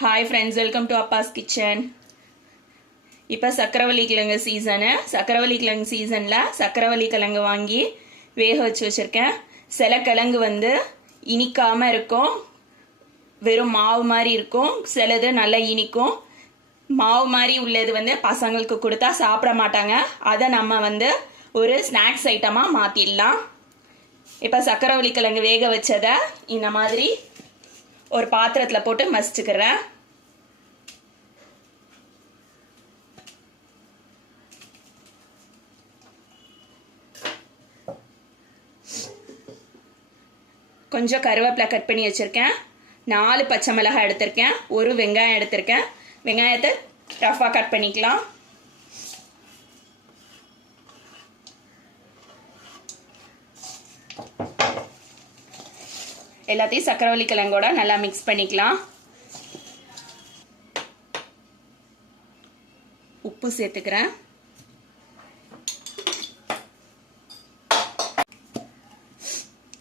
Hi friends, welcome to Appa's Kitchen. இப்போ சக்கரவள்ளி கிழங்கு சீசனு. சக்கரவள்ளி கிழங்கு சீசனில் சக்கரவள்ளி கிழங்கு வாங்கி வேக வச்சு வச்சுருக்கேன். சில கிழங்கு இனிக்காமல் இருக்கும், வெறும் மாவு மாதிரி இருக்கும். சிலது நல்லா இனிக்கும். மாவு மாதிரி உள்ளது பசங்களுக்கு கொடுத்தா சாப்பிட மாட்டாங்க. அதை நம்ம ஒரு ஸ்நாக்ஸ் ஐட்டமாக மாற்றிடலாம். இப்போ சக்கரவள்ளி கிழங்கு வேக வச்சதை இந்த மாதிரி ஒரு பாத்திரத்தில் போட்டு மசிச்சுக்கிறேன். கொஞ்சம் கருவேப்பிலை கட் பண்ணி வச்சுருக்கேன். 4 பச்சை மிளகாய் எடுத்திருக்கேன். ஒரு வெங்காயம் எடுத்திருக்கேன். வெங்காயத்தை ரஃபாக கட் பண்ணிக்கலாம். எல்லாத்தையும் சக்கரவள்ளி கிழங்கோட நல்லா மிக்ஸ் பண்ணிக்கலாம். உப்பு சேர்த்துக்கிறேன்.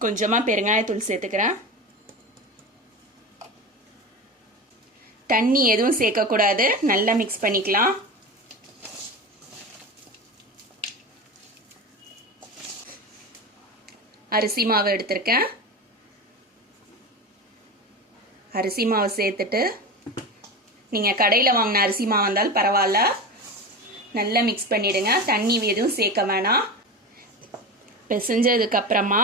கொஞ்சமாக பெருங்காயத்தூள் சேர்த்துக்கிறேன். தண்ணி எதுவும் சேர்க்கக்கூடாது. நல்லா மிக்ஸ் பண்ணிக்கலாம். அரிசி மாவு எடுத்திருக்கேன். அரிசி மாவு சேர்த்துட்டு, நீங்கள் கடையில் வாங்கின அரிசி மாவு இருந்தாலும் பரவாயில்ல, நல்லா மிக்ஸ் பண்ணிவிடுங்க. தண்ணி எதுவும் சேர்க்க வேணாம். பிசைஞ்சதுக்கப்புறமா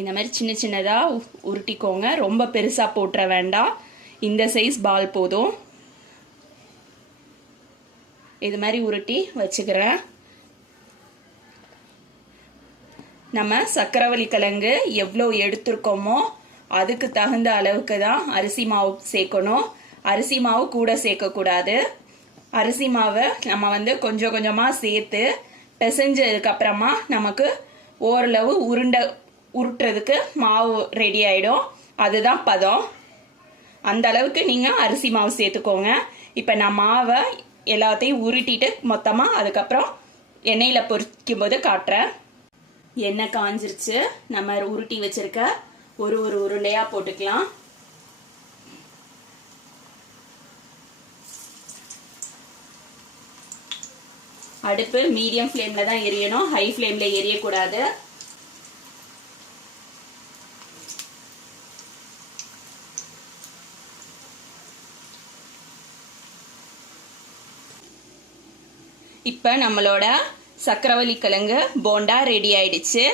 இந்த மாதிரி சின்ன சின்னதாக உருட்டிக்கோங்க. ரொம்ப பெருசாக போட்டுற வேண்டாம். இந்த சைஸ் பால் போதும். இது மாதிரி உருட்டி வச்சுக்கிறேன். நம்ம சக்கரவள்ளி கிழங்கு எவ்வளோ எடுத்துருக்கோமோ அதுக்கு தகுந்த அளவுக்கு தான் அரிசி மாவு சேர்க்கணும். அரிசி மாவு கூட சேர்க்கக்கூடாது. அரிசி மாவை நம்ம கொஞ்சம் கொஞ்சமாக சேர்த்து பிசைஞ்சதுக்கப்புறமா நமக்கு ஓரளவு உருட்டுறதுக்கு மாவு ரெடி ஆகிடும். அதுதான் பதம். அந்த அளவுக்கு நீங்கள் அரிசி மாவு சேர்த்துக்கோங்க. இப்போ நான் மாவை எல்லாத்தையும் உருட்டிட்டு மொத்தமாக அதுக்கப்புறம் எண்ணெயில் பொரிக்கும் போது காட்டுறேன். எண்ணெய் காஞ்சிருச்சு. நம்ம உருட்டி வச்சிருக்க ஒரு உருளையாக போட்டுக்கலாம். அடுப்பு மீடியம் ஃப்ளேமில் தான் எரியணும். ஹை ஃப்ளேமில் எரியக்கூடாது. இப்போ நம்மளோட சக்கரவள்ளி கிழங்கு போண்டா ரெடி ஆயிடுச்சு.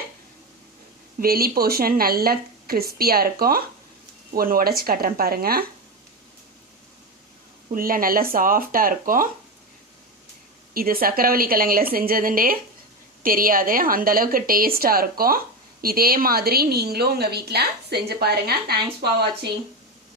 வெளி போர்ஷன் நல்லா கிறிஸ்பியாக இருக்கும். ஒன்று உடச்சி காட்டுறேன் பாருங்க. உள்ள நல்லா சாஃப்டாக இருக்கும். இது சக்கரவள்ளி கிழங்குல செஞ்சதுன்னே தெரியாது, அந்த அளவுக்கு டேஸ்டாக இருக்கும். இதே மாதிரி நீங்களும் உங்கள் வீட்டில் செஞ்சு பாருங்க. தேங்க்ஸ் ஃபார் வாட்சிங்.